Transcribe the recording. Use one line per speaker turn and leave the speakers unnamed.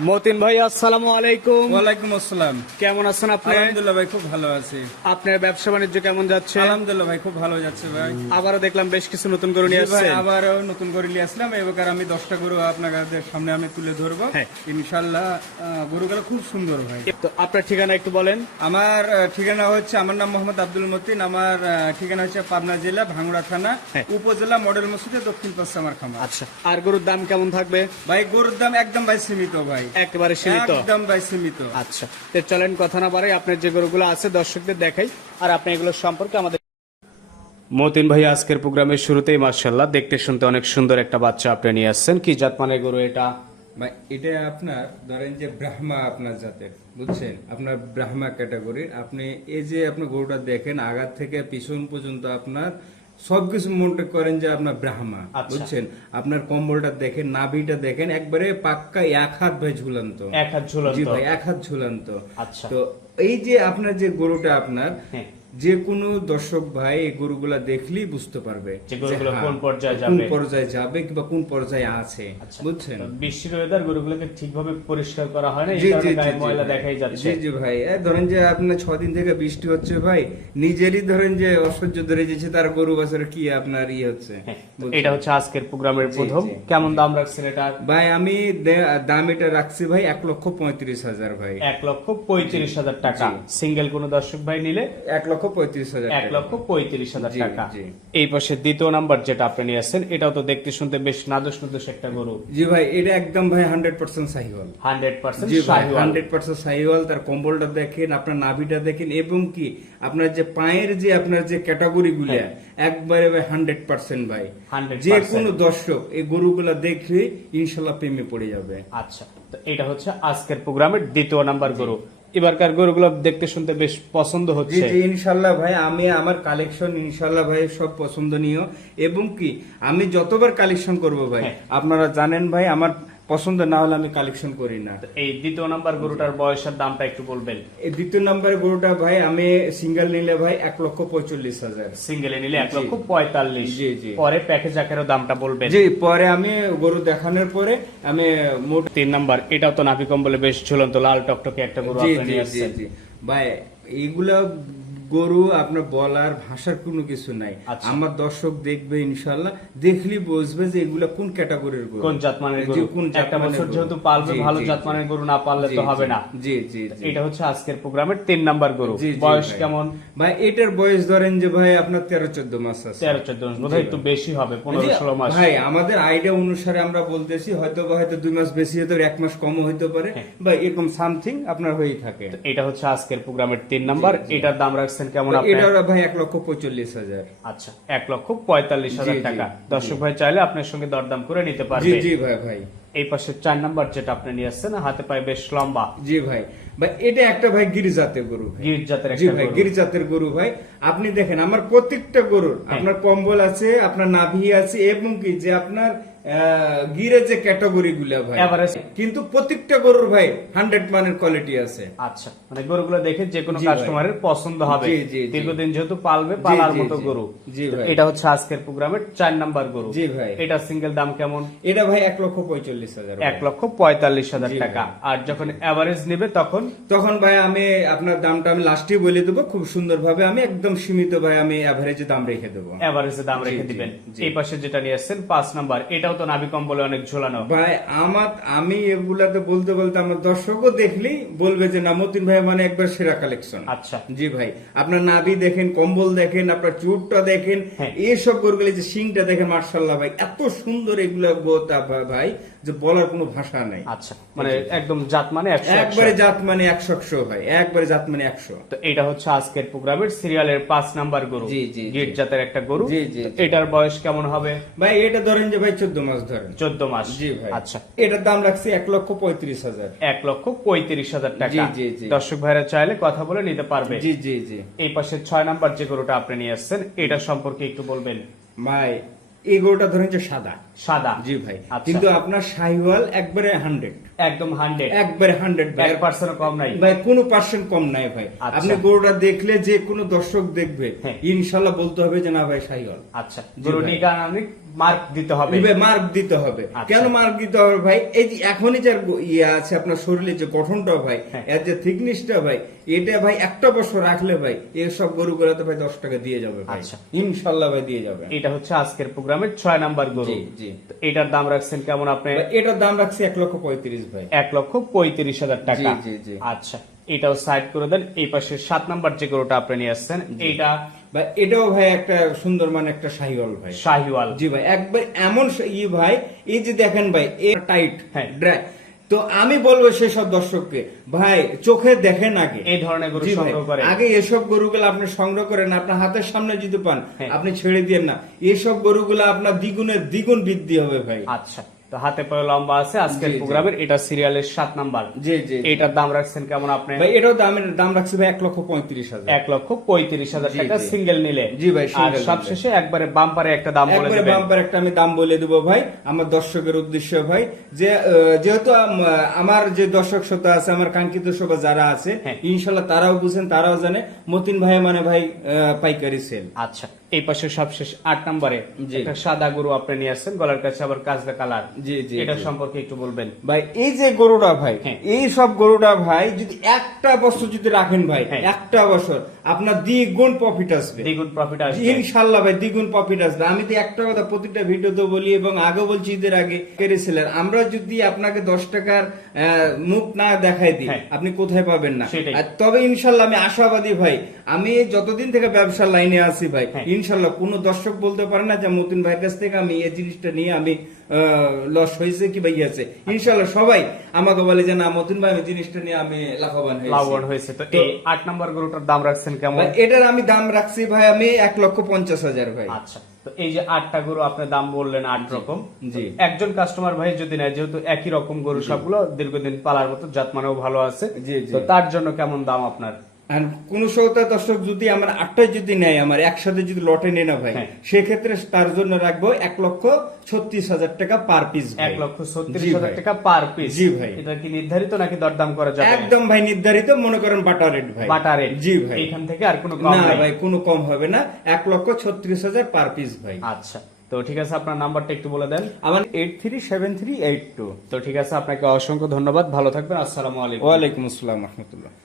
মতিন ভাই আসসালামু আলাইকুম।
ওয়ালাইকুম আসসালাম।
কেমন আছেন আপনি?
আলহামদুলিল্লাহ ভাই খুব ভালো আছি।
আপনার ব্যবসা বাণিজ্য কেমন যাচ্ছে?
আলহামদুলিল্লাহ ভাই খুব ভালো যাচ্ছে ভাই।
আবারও দেখলাম বেশ কিছু নতুন গরু নিয়ে
আবারও নতুন করে নিয়ে আসলাম। এবার আমি দশটা গরু আপনাদের সামনে আমি তুলে ধরবো।
হ্যাঁ।
ইনশাল্লাহ আহ, গরুগুলো খুব সুন্দর ভাই।
তো আপনার ঠিকানা একটু বলেন।
আমার ঠিকানা হচ্ছে আমার নাম মোহাম্মদ আব্দুল মতিন। আমার ঠিকানা হচ্ছে পাবনা জেলা ভাঙ্গুড়া থানা
হ্যাঁ।
উপজেলা মডেল মসজিদে দক্ষিণ পাশে আমার খামার।
আচ্ছা আর গরুর দাম কেমন থাকবে?
ভাই গরুর দাম একদম ভাই সীমিত ভাই।
একেবারে সীমিত।
একদম ভাই সীমিত।
আচ্ছা তো চলেন কথা না বাড়াই আপনার যে গরুগুলো আছে দর্শকদের দেখাই আর আপনি এগুলো সম্পর্কে আমাদের মতিন ভাই আজকের প্রোগ্রামের শুরুতেই মার্শাল্লাহ দেখতে শুনতে অনেক সুন্দর একটা বাচ্চা আপনি নিয়ে আসছেন। কি জাত মানে গরু এটা?
ভাই এটা আপনার ধরেন যে ব্রাহ্মা আপনার জাতের বুঝছেন? আপনার ব্রাহ্মা ক্যাটাগরির আপনি এই যে আপনার গরুটা দেখেন আগার থেকে পিছন পর্যন্ত আপনার সবকিছু মনে করেন যে আপনার ব্রাহ্মা
আচ্ছা।
বুঝছেন আপনার কম্বলটা দেখেন নাভিটা দেখেন একবারে পাক্কা এক হাত ভাই ঝুলান্ত
এক হাত ঝুলান্ত
ভাই এক হাত ঝুলান্ত
আচ্ছা।
তো এই যে আপনার যে গরুটা আপনার
হ্যাঁ।
যে কোনো দর্শক ভাই এই গরুগুলা দেখলেই বুঝতে পারবে হ্যাঁ,
কোন পর্যায়ে
কোন
যাবে।
পর্যায়ে যাবে কিংবা কোন পর্যায়ে আছে
আচ্ছা।
বুঝছেন?
বৃষ্টির ওয়েদার গরুগুলোকে ঠিকভাবে পরিষ্কার করা হয় না এই
জি
কারণে
জি
ময়লা দেখাই যাচ্ছে।
জি জি ভাই। ধরেন যে আপনার ছদিন থেকে বৃষ্টি হচ্ছে ভাই নিজেরই ধরেন যে অসহ্য ধরে যাচ্ছে তার গরু বাছার কি আপনার ইয়ে হচ্ছে
হ্যাঁ? এটা হচ্ছে আজকের প্রোগ্রামের প্রথম। কেমন দাম রাখছেন এটা?
ভাই আমি দাম এটা রাখছি ভাই এক লক্ষ পঁয়ত্রিশ হাজার ভাই।
এক লক্ষ পঁয়ত্রিশ হাজার টাকা। সিঙ্গেল কোন দর্শক ভাই নিলে?
এক লক্ষ পঁয়ত্রিশ হাজার
এক লক্ষ পঁয়ত্রিশ হাজার টাকা। এই পাশে দ্বিতীয় নাম্বার যেটা আপনি নিয়ে আসছেন এটাও তো দেখতে শুনতে বেশ নাদুস নাদুস একটা গরু।
জি ভাই এটা একদম ভাই hundred percent Sahiwal
hundred percent
জি ভাই হান্ড্রেড পার্সেন্ট সাহিওয়াল তার কম্বলটা দেখেন আপনার নাভিটা দেখেন এবং কি আপনার যে পায়ের যে আপনার যে ক্যাটাগরি গুলা
হ্যাঁ।
একবারে ভাই হান্ড্রেড পার্সেন্ট ভাই। যে কোনো দর্শক এই গরুগুলা দেখলে ইনশাল্লাহ প্রেমে পড়ে যাবে।
আচ্ছা তো এটা হচ্ছে আজকের প্রোগ্রামের দ্বিতীয় নাম্বার গরু। এবারকার গরুগুলো দেখতে শুনতে বেশ পছন্দ হচ্ছে
জি ইনশাল্লাহ ভাই আমি আমার কালেকশন ইনশাল্লাহ ভাই সব পছন্দনীয় এবং কি আমি যতবার কালেকশন করব ভাই
হ্যাঁ।
আপনারা জানেন ভাই আমার পছন্দ না হলে আমি কালেকশন করি না
এই দ্বিতীয় নাম্বার গরুটার বয়সের দামটা একটু বলবেন
এই দ্বিতীয় নম্বরের গরুটা ভাই আমি সিঙ্গেল নিলে ভাই এক লক্ষ পঁয়তাল্লিশ হাজার
সিঙ্গেলে নিলে এক
জি।
লক্ষ পঁয়তাল্লিশ
জি, জি।
পরে প্যাকেজ আকারেও দামটা বলবেন
জি পরে আমি গরু দেখানোর পরে আমি মোট
তিন নাম্বার এটাও তো নাভি কম্বলে বেশ ঝুলন্ত লাল টকটকে একটা গরু আপনি নিয়ে আসছেন।
ভাই এইগুলা গরু আপনার বলার ভাষার কোনো কিছু নাই।
আচ্ছা।
আমার দর্শক দেখবে ইনশাল্লাহ দেখলি বুঝবে যে এগুলা কোন ক্যাটাগরির গরু।
কোন জাতমানের গরু।
কোন
একটা বছর যেহেতু পালবে ভালো জাতমানের গরু না পাললে তো হবে না।
জি জি
এটা হচ্ছে আজকের প্রোগ্রামের তিন নাম্বার গরু। বয়স। কেমন?
ভাই এটার বয়স ধরেন যে ভাই আপনার তেরো চোদ্দ মাস আছে।
তেরো চোদ্দ মাস। বোধহয় একটু বেশি হবে পনেরো ষোলো মাস।
ভাই আমাদের আইডিয়া অনুসারে আমরা বলতেছি হয়তো বা হয়তো দুই মাস বেশি হতে এক মাস কমও হইতে পারে।
হ্যাঁ।
বা এরকম সামথিং আপনার হয়েই থাকে।
এটা হচ্ছে আজকের প্রোগ্রামের তিন নাম্বার। এটার দাম রাখছেন কেমন আপনি
এটা ভাই এক লক্ষ পঁয়তাল্লিশ হাজার।
আচ্ছা এক লক্ষ পঁয়তাল্লিশ হাজার টাকা। দর্শক ভাই চাইলে আপনার সঙ্গে দরদাম করে নিতে পারবে।
জি ভাই ভাই।
এই পাশে চার নাম্বার যেটা আপনি নিয়ে আসছেন হাতে পায়ে বেশ লম্বা।
জি ভাই। ভাই এটা একটা ভাই গিরিজাতের গরু ভাই।
গির জাতের
জি
একটা
ভাই
গরু।
গিরি জাতের গরু ভাই। আপনি দেখেন আমার প্রত্যেকটা গরুর
হ্যাঁ।
আপনার কম্বল আছে আপনার নাভি আছে এবং কি যে আপনার গিরের যে ক্যাটাগরি গুলা ভাই। কিন্তু প্রত্যেকটা গরুর ভাই হান্ড্রেড মানের কোয়ালিটি আছে।
আচ্ছা মানে গরুগুলো দেখে যে কোনো কাস্টমারের পছন্দ হবে। দীর্ঘদিন যেহেতু পালবে পালার মতো গরু। এটা হচ্ছে আজকের প্রোগ্রামের চার নাম্বার গরু।
জি ভাই।
এটা সিঙ্গেল দাম কেমন?
এটা ভাই এক লক্ষ পঁয়তাল্লিশ হাজার
এক লক্ষ পঁয়তাল্লিশ হাজার টাকা। আর যখন এভারেজ নেবে তখন?
তখন ভাই আমি আপনার দামটা আমি লাস্টে বলে দেবো। খুব সুন্দর ভাবে আমি একদম সীমিত ভাই আমি অ্যাভারেজে দাম রেখে দেবো।
এভারেজে দাম রেখে দিবেন। এই পাশে যেটা নিয়ে আসছেন পাঁচ নাম্বার। এটাও তো নাভি কম্বলে অনেক ঝোলানো।
ভাই আমার আমি এগুলাতে বলতে বলতে আমার দর্শকও দেখলেই বলবে যে না মতিন ভাই মানে একবার সেরা কালেকশন
আচ্ছা।
জি ভাই আপনার নাভি দেখেন কম্বল দেখেন আপনার চুটটা দেখেন
হ্যাঁ।
এইসব গরুগুলি যে সিংটা দেখেন মার্শাল্লাহ ভাই এত সুন্দর এগুলা গোতা ভাই যে বলার কোনো ভাষা নাই।
আচ্ছা মানে একদম জাত মানে একশো
একবারে জাত মানে একশো একশো ভাই একবারে জাত মানে একশো।
তো এটা হচ্ছে আজকের প্রোগ্রামের সিরিয়ালের পাঁচ নাম্বার গরু
জি, জি।
গিট জাতের একটা গরু।
জি, জি।
এটার বয়স কেমন হবে?
ভাই এটা ধরেন যে ভাই চোদ্দ মাস ধরেন।
চোদ্দ মাস।
জি ভাই।
আচ্ছা।
এটার দাম রাখছি এক লক্ষ পঁয়ত্রিশ হাজার।
এক লক্ষ পঁয়ত্রিশ হাজার টাকা।
জি, জি।
দর্শক ভাইরা চাইলে কথা বলে নিতে পারবে।
জি জি জি।
এই পাশে ছয় নাম্বার যে গরুটা আপনি নিয়ে আসছেন এটা সম্পর্কে একটু বলবেন।
ভাই এই গরুটা ধরেন যে সাদা।
সাদা।
জি ভাই।
আচ্ছা।
কিন্তু আপনার শাহিওয়াল একবারে হান্ড্রেড
একদম হান্ড্রেড
একবারে হান্ড্রেড ভাই।
পার্সেন্ট কম নাই।
ভাই কোনো পার্সেন্ট কম নাই ভাই।
আচ্ছা।
আপনি গরুটা দেখলে যে কোনো দর্শক দেখবে
হ্যাঁ।
ইনশাল্লাহ বলতে হবে যে না ভাই শাহিওয়াল
আচ্ছা। গরু। নিগানি মার্ক দিতে হবে।
মার্ক দিতে হবে।
আচ্ছা।
কেন মার্ক দিতে হবে ভাই? এই যে এখনই যার ইয়ে আছে আপনার শরীরে যে গঠনটা ভাই
হ্যাঁ।
এর যে থিকনেসটা ভাই এটা ভাই একটা বছর রাখলে ভাই এইসব গরুগুলোতে ভাই দশ টাকা দিয়ে যাবে ভাই।
আচ্ছা।
ইনশাল্লাহ ভাই দিয়ে যাবে।
এটা হচ্ছে আজকের প্রোগ্রামের ছয় নাম্বার গরু।
জি।
এটার দাম রাখছেন কেমন আপনি?
এটার দাম রাখছি এক লক্ষ পঁয়ত্রিশ ভাই।
এক লক্ষ পঁয়ত্রিশ হাজার টাকা।
জি, জি, জি।
আচ্ছা। এটাও সাইড করে দেন। এই পাশে সাত নাম্বার যে গরুটা আপনি নিয়ে আসছেন এইটা
ভাই এটাও ভাই একটা সুন্দর মানে একটা শাহিওয়াল ভাই।
শাহিওয়াল।
জি ভাই একবার এমন ই ভাই এই যে দেখেন ভাই এ টাইট
হ্যাঁ।
ড্রাই তো আমি বলব সেসব দর্শককে ভাই চোখে দেখেন আগে।
এই ধরনের গরু সংগ্রহ করে
আগে এসব গরুগুলো আপনি সংগ্রহ করেন আপনার হাতের সামনে যদি পান
হ্যাঁ।
আপনি ছেড়ে দিয়ে না। এসব গরুগুলো আপনার দ্বিগুণের দ্বিগুণ বৃদ্ধি হবে ভাই।
আচ্ছা। তো হাতে পায়ে লম্বা আছে। আজকের। প্রোগ্রামের এটা সিরিয়ালের সাত নাম্বার।
জি জি
এটার দাম রাখছেন কেমন আপনি?
ভাই এটাও দামের দাম রাখছি ভাই এক লক্ষ পঁয়ত্রিশ হাজার।
এক লক্ষ পঁয়ত্রিশ হাজার টাকা সিঙ্গেল নিলে।
জি ভাই,
আর সবশেষে একবারে বাম্পারে একটা দাম বলে দেবেন।
বাম্পার একটা আমি দাম বলে দেবো ভাই আমার দর্শকের উদ্দেশ্য ভাই। যে যেহেতু আমার যে দর্শক শ্রোতা আছে আমার কাঙ্ক্ষিত সভা যারা আছে
হ্যাঁ।
ইনশাল্লাহ তারাও বুঝেন তারাও জানে। মতিন ভাই মানে ভাই পাইকারি সেল
আচ্ছা। এই পাশে সবশেষ আট নম্বরে একটা সাদা গরু আপনি নিয়ে আসছেন গলার কাছে আবার কাজদা কালার।
জি, জি,
এটা সম্পর্কে একটু বলবেন।
ভাই এই যে গরুটা ভাই
হ্যাঁ।
এই সব গরুটা ভাই যদি একটা বছর যদি রাখেন ভাই
হ্যাঁ।
একটা বছর আপনার দ্বিগুণ প্রফিট আসবে।
দ্বিগুণ প্রফিট আসবে।
ইনশাল্লাহ ভাই দ্বিগুণ প্রফিট আসবে। আমি তো একটা কথা প্রতিটা ভিডিওতে বলি এবং আগে বলছি ঈদের আগে কেড়েছিলেন আমরা যদি আপনাকে দশ টাকার মুখ না দেখাই দিই
হ্যাঁ।
আপনি কোথায় পাবেন না? তবে ইনশাল্লাহ আমি আশাবাদী ভাই আমি যতদিন থেকে ব্যবসার লাইনে আছি ভাই। ইনশাল্লাহ কোন দর্শক বলতে পারে না যে মতিন ভাইয়ের কাছ থেকে আমি এই জিনিসটা নিয়ে আমি লস হয়েছে কি ভাই আছে ইনশাল্লাহ সবাই আমাকে বলে যে না মতিন ভাই আমি জিনিসটা নিয়ে আমি লাভবান
লাভবান
হয়েছে।
তো এই আট নম্বর গরুটার দাম রাখছেন কেমন?
এটার আমি দাম রাখছি ভাই আমি এক লক্ষ পঞ্চাশ হাজার ভাই।
আচ্ছা তো এই যে আটটা গরু আপনার দাম বললেন আট রকম।
জি।
একজন কাস্টমার ভাই যদি নেয় যেহেতু একই রকম গরু সবগুলো দীর্ঘদিন পালার মতো জাত মানেও ভালো আছে। তো তার জন্য কেমন দাম আপনার?
আর কোন শ্রোতা দর্শক যদি আমার আটটায় যদি নেয় আমার একসাথে যদি লটে নেয় না ভাই
হ্যাঁ।
সেক্ষেত্রে তার জন্য রাখব এক লক্ষ ছত্রিশ হাজার টাকা পার পিস
এক লক্ষ ছত্রিশ হাজার
ভাই।
টাকা পার পিস
জি ভাই।
এটা কি নির্ধারিত নাকি দরদাম করা যাবে?
একদম ভাই নির্ধারিত। মনে করেন বাটার রেট ভাই।
বাটা রেট
জি ভাই।
এখান থেকে আর কোনো কম
না ভাই কোনো কম হবে না। এক লক্ষ ছত্রিশ হাজার পার পিস ভাই।
আচ্ছা। তো ঠিক আছে আপনার নাম্বারটা একটু বলে দেন।
আমার eight three seven three eight two
তো ঠিক আছে আপনাকে অসংখ্য ধন্যবাদ। ভালো থাকবেন। আসসালামু আলাইকুম।
ওয়ালাইকুম আসসালাম রহমতুল্লাহ।